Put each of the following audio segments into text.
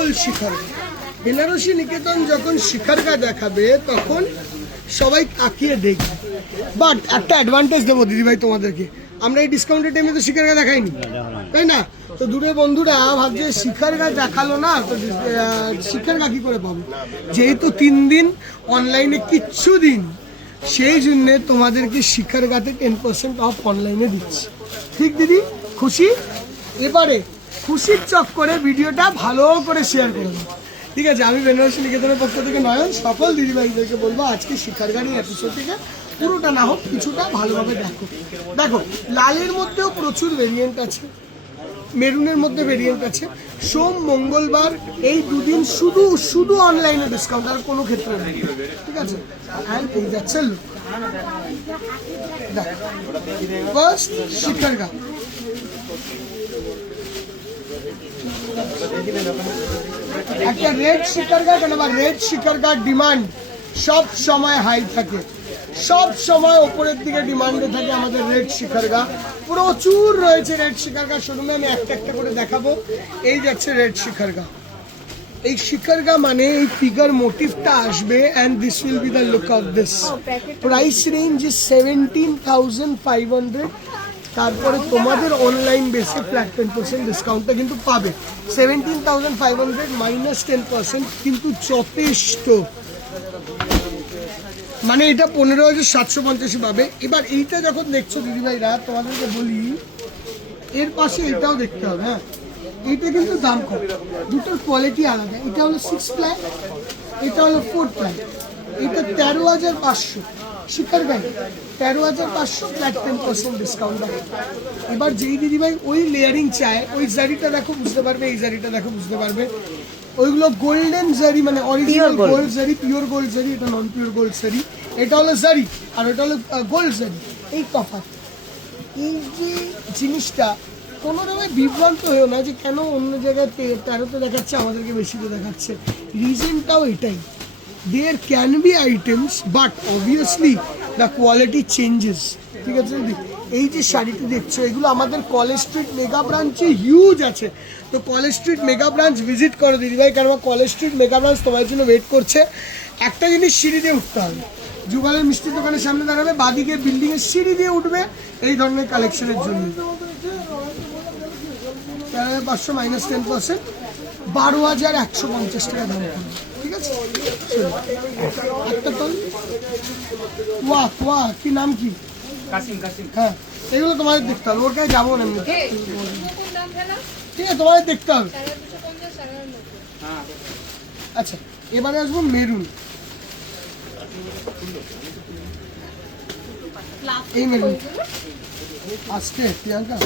সকল শিখারগা। বেনারসি নিকেতন যখন শিখারগা দেখাবে তখন সবাই তাকিয়ে দেখবে। বাট একটা অ্যাডভান্টেজ দেবো দিদিভাই তোমাদেরকে, আমরা এই ডিসকাউন্টের টাইমে তো শিখারগা দেখাইনি, তাই না? তো দূরের বন্ধুরা ভাবছে শিখারগা দেখালো না, তো শিখারগা কি করে পাবো? যেহেতু 3 দিন অনলাইনে কিচ্ছু দিন, সেই জন্যে তোমাদেরকে শিখারগাতে 10% অফ অনলাইনে দিচ্ছি। ঠিক দিদি, খুশি? এবারে খুশির চক্করে ভিডিওটা ভালো করে শেয়ার করে দাও, ঠিক আছে? আমি বেনারসি নিকেতনের পক্ষ থেকে নয়ন সকল দিদিভাইদেরকে বলবো আজকে শিখারগাড়ি এপিসোড থেকে পুরোটা না হোক কিছুটা ভালোভাবে দেখো। দেখো, লালের মধ্যেও প্রচুর ভেরিয়েন্ট আছে, মেরুনের মধ্যে ভেরিয়েন্ট আছে। সোম মঙ্গলবার এই দুদিন শুধু শুধু অনলাইনে ডিসকাউন্ট, আর কোনো ক্ষেত্রে নেই, ঠিক আছে? অ্যান্ড এই যাচ্ছে ফার্স্ট শিখারগা। একটা রেড শিখারগা, কেন বা রেড শিখারগার ডিমান্ড সব সময় হাই থাকে, সব সময় ওপরের দিকে ডিমান্ডে থাকে আমাদের রেড শিখারগা। প্রচুর রয়েছে রেড শিখারগা শোরুমে, আমি একটা একটা করে দেখাবো। এই যাচ্ছে রেড শিখারগা। এই শিখারগা মানে এই ফিগার মোটিভটা আসবে, and this will be the look of this. Price range is 17,500। তারপরে তোমাদের অনলাইন বেসে ফ্ল্যাট 10% ডিসকাউন্টটা কিন্তু পাবে। 17,500 মাইনাস 10% কিন্তু যথেষ্ট, মানে এটা 15,750 পাবে। এবার এইটা যখন দেখছো দিদিভাইরা, তোমাদেরকে বলি এর পাশে এটাও দেখতে হবে। হ্যাঁ, এইটা কিন্তু দাম কম, দুটোর কোয়ালিটি আলাদা। এটা হলো 6 প্লাই, এটা হলো 4 প্লাই। এটা 13,500 শিখারগাই, 13,500 ফ্ল্যাট 10% ডিসকাউন্ট। এবার যেই দিদিভাই ওই লেয়ারিং চায়, ওই জারিটা দেখো বুঝতে পারবে, এই জারিটা দেখো বুঝতে পারবে। ওইগুলো গোল্ডেন জারি, মানে অরিজিনাল গোল্ড জারি, পিওর গোল্ড জারি। এটা নন পিওর গোল্ড জারি, এটা হলো জারি আর ওটা হলো গোল্ড জারি। এই তফাৎ, এই যে জিনিসটা কোনো রকমের বিভ্রান্ত হয়েও না যে কেন অন্য জায়গায় 13তে দেখাচ্ছে আমাদেরকে বেশিতে দেখাচ্ছে। রিজনটাও এটাই, there can be items but obviously the quality changes, ঠিক আছে দিদি? এই যে শাড়িটি দেখছো, এগুলো আমাদের কলেজ স্ট্রিট মেগা ব্রাঞ্চে হিউজ আছে। তো College Street mega branch visit করো দিদিভাই, কারণ কলেজ স্ট্রিট মেগা ব্রাঞ্চ তোমার জন্য ওয়েট করছে। একটা জিনিস, সিঁড়ি দিয়ে উঠতে হবে। যুগলের মিষ্টি দোকানের সামনে দাঁড়াবে, বাদিকে বিল্ডিংয়ের সিঁড়ি দিয়ে উঠবে এই ধরনের কালেকশনের জন্য। 13,500 মাইনাস 10%, 12,150 টাকা দাম পড়বে, ঠিক আছে? একটা তো ওয়া ওয়া, কি নাম কি? হ্যাঁ, এগুলো তোমাদের দেখতে হবে, ওর কাছে যাবো না এমনি, ঠিক আছে? তোমাদের দেখতে হবে। আচ্ছা, এবারে আসবো মেরুন। এই মেরুন আজকে প্রিয়াঙ্কা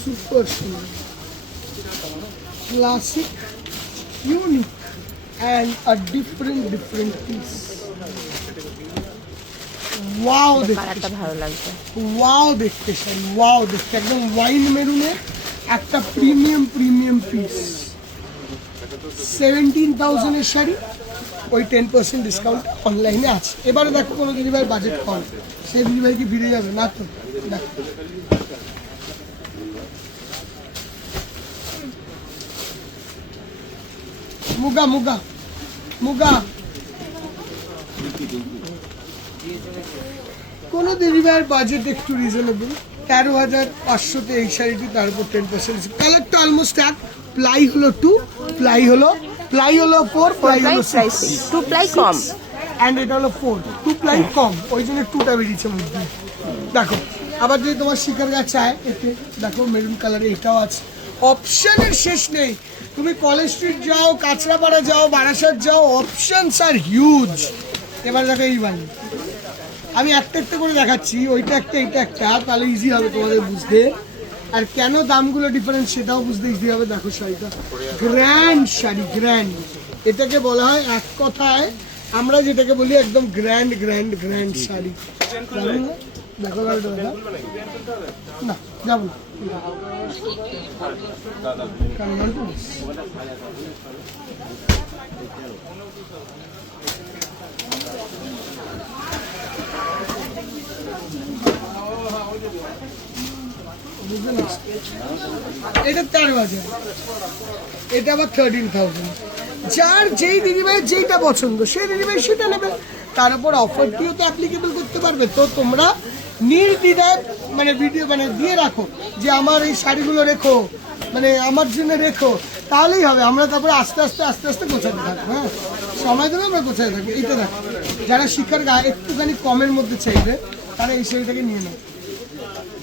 সুপার সুন্দর, classic, unique and a different piece. Wow, দেখতে ভালো লাগছে। ওয়াও দেখতে চাই, ওয়াও দেখতে একদম ওয়াইন মেরুনে একটা প্রিমিয়াম পিস। 17,000 এর শাড়ি, ওই 10% ডিসকাউন্ট অনলাইনে আছে। এবারে দেখো কোনো দিদিভাই বাজেট কম, সেই দিদিভাই কি ফিরে যাবে না? তো দেখো মুগা মুগা মুগা, কোনো দিদিভাইয়ের বাজেট একটু রিজনেবল, 13,500-তে এই শাড়িটি, তারপর 10%। কালারটা অলমোস্ট এক, প্লাই হলো 2, প্লাই হলো 4, প্লাই হলো 6, 2 প্লাই কম, অ্যান্ড এটা হলো 4, 2 প্লাই কম, ওই জন্য 2টা বেরিয়েছে মধ্যে। দেখো, আবার যদি তোমার শিখারগা চায় এতে দেখো মেরুন কালারে এটাও আছে। অপশনের শেষ নেই, তুমি কলেজ স্ট্রিট যাও, কাঁচরাপাড়া যাও, বারাসাত যাও, অপশনস আর হিউজ। এবার দেখো এই বাড়ি, আমি একটা একটা করে দেখাচ্ছি, ওইটা একটা এইটা একটা, তাহলে ইজি হবে তোমাদের বুঝতে। আর কেন দামগুলো ডিফারেন্ট সেটাও বুঝতে ইজি হবে। দেখো শাড়িটা গ্র্যান্ড শাড়ি, গ্র্যান্ড, এটাকে বলা হয় এক কথায় আমরা যেটাকে বলি একদম গ্র্যান্ড গ্র্যান্ড গ্র্যান্ড শাড়ি। দেখো না, যাবো বুঝলেন? এটা 13,000, এটা আবার 13,000। যার যেই দিদিভাইয়ের যেইটা পছন্দ সেই দিদিভাই সেটা নেবে। তার উপর অফারটিও তো অ্যাপ্লিকেবল করতে পারবে। তো তোমরা নির্দ্বিধায় মানে ভিডিও মানে দিয়ে রাখো যে আমার এই শাড়িগুলো রেখো, মানে আমার জন্য রেখো, তাহলেই হবে। আমরা তারপরে আস্তে আস্তে গোছাতে থাকবো। হ্যাঁ, সময় দেবে আমরা গোছাতে থাকবো। এইটা দেখো, যারা শিক্ষার গায়ে একটুখানি কমের মধ্যে চাইবে তারা এই শাড়িটাকে নিয়ে নেয়।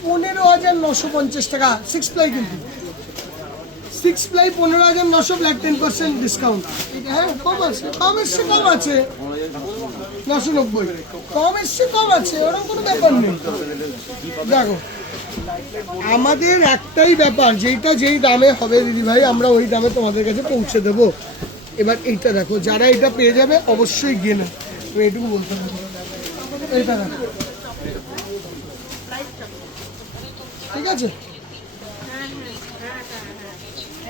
15,950 টাকা, 6 প্লাই, কিন্তু 6 প্লাই 15,900 ফ্ল্যাট 10% ডিসকাউন্ট। হ্যাঁ, কম আছে, কম এসছে, কম আছে 990, কম এসছে, কম আছে, ওরকম কোনো ব্যাপার নেই। দেখো, আমাদের একটাই ব্যাপার, যেইটা যেই দামে হবে দিদিভাই আমরা ওই দামে তোমাদের কাছে পৌঁছে দেবো। এবার এইটা দেখো, যারা এটা পেয়ে যাবে অবশ্যই গেনা, আমি এইটুকু বলতে পারি। এইটা দেখো, ঠিক আছে,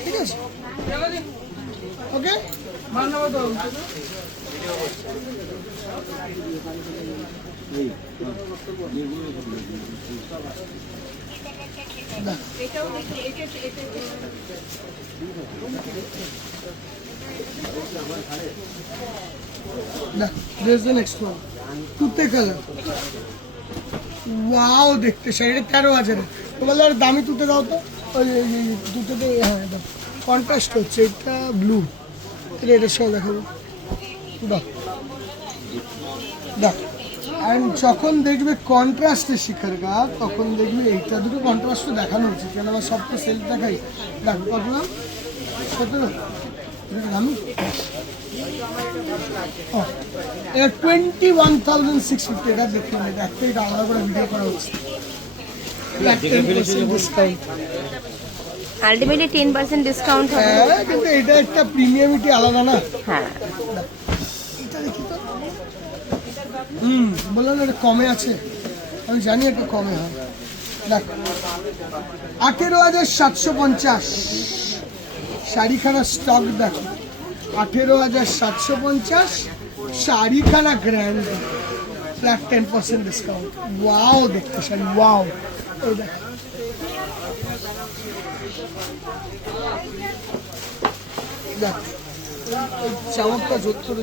ঠিক আছে, ওকে। There's the next one. তুতে কালার, ওয়াও দেখতে শাড়িটা 13,000। তো বললো আর দামি তুতে দাও তো, ওই দুটোতে। হ্যাঁ, দাও, কন্ট্রাস্ট হচ্ছে, এটা ব্লু, এটা এটার সঙ্গে দেখাবো। দাও দাও। অ্যান্ড যখন দেখবে কন্ট্রাস্টের শিখার গা, তখন দেখবে এইটা দুটো কন্ট্রাস্টও দেখানো উচিত, কেন আমার সব তো সেলফ দেখাই। দেখো কত দাম, 17, দামি। এটা 21,650, এটা দেখতে হবে, দেখতে এটা আলাদা করে ভিডিও করা উচিত। আলটিমেটলি 10% ডিসকাউন্ট হবে। হ্যাঁ, কিন্তু এটা একটা প্রিমিয়ামিটি আলাদা না। হ্যাঁ, এটা দেখি তো। বললাম না এটা কমে আছে, আমি জানি একটু কমে হয়। দেখো, 18,750 শাড়িখানা স্টক। দেখো, 18,750 শাড়িখানা গ্র্যান্ড, ফ্ল্যাট 10% ডিসকাউন্ট। ওয়াও দেখতে শাড়ি, ওয়াও। এই দেখো, দেখো চামকটা যত্তর।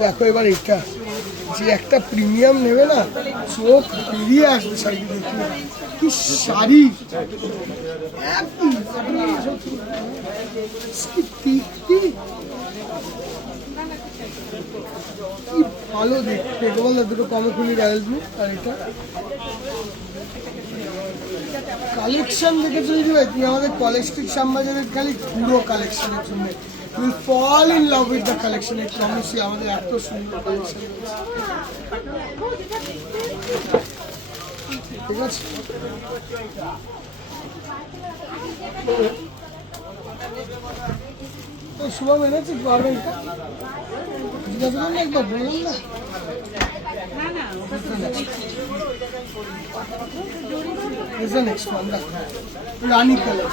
দেখো এবার এটা যে একটা প্রিমিয়াম নেবে না, চোখ বেরিয়ে আসবে শাড়ি দেখে। কি শাড়ি, কি ভালো দেখতে। বললো দুটো কমে খুলি, রয়্যাল ব্লু আর এটা। কালেকশন দেখেছো দিদিভাই, তুমি আমাদের কলেজ স্ট্রিট শ্যামবাজারের খালি পুরো কালেকশনের জন্য you will fall in love with the collection. I promise you, আমাদের এত সুন্দর কালেকশন। ঠিক আছে, তো শুভম এনেছি পারবেন এটা জিজ্ঞাসা করুন একবার, বললাম না। নেক্সট ওয়ান, রানী কালার,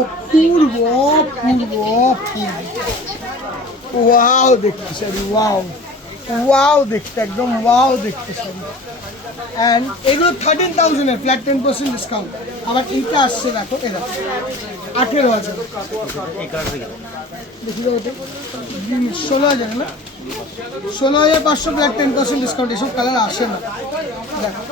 অপূর্ব অপূর্ব অপূর্ব। ওয়াও দেখতে শাড়ি, ওয়াও ওয়াও দেখতে, একদম ওয়াও দেখতে শাড়ি। অ্যান্ড এগুলো 13,000-এর ফ্ল্যাট 10% ডিসকাউন্ট। আবার এইটা আসছে, দেখো এটা 18,000। দেখি তো ওটা 16,000 না, 16,500 ফ্ল্যাট 10% ডিসকাউন্ট। এসব কালার আসে না। দেখো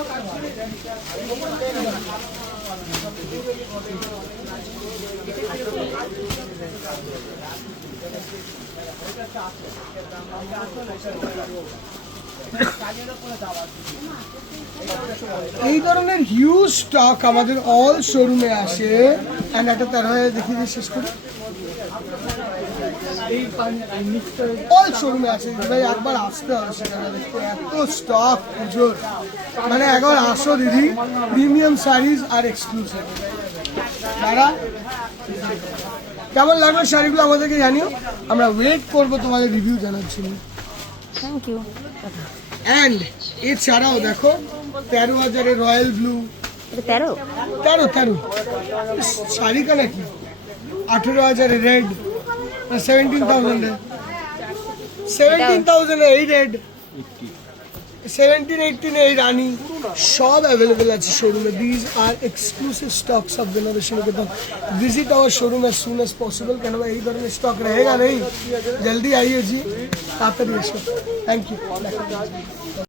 এই ধরনের হিউজ স্টক আমাদের অল শোরুমে আসে। অ্যান্ড একটা 13,000 দেখিয়ে দিয়ে শেষ করে অল শোরুমে আছে ভাই, একবার আসতে হবে সেখানে দেখতে। এত স্টক পুজোর, মানে একবার আসো দিদি। প্রিমিয়াম শাড়িজ আর এক্সক্লুসিভ। দাদা কেমন লাগলো শাড়িগুলো আমাদেরকে জানিও, আমরা ওয়েট করবো তোমাদের রিভিউ জানার জন্য। Thank you. অ্যান্ড এছাড়াও দেখো 13,000-এর রয়্যাল ব্লু, 13 শাড়িটা নাকি 18,000-এর রেড, 17,000-এর এই রেড, 17, 18 এই রানি সব अवेलेबल আছে শোরুমে। This are exclusive stocks of Banarasi के तो visit our showroom as soon as possible. কেন এই ধরনের স্টক रहेगा नहीं, जल्दी आइए जी, তাড়াতাড়ি এসো। Thank you.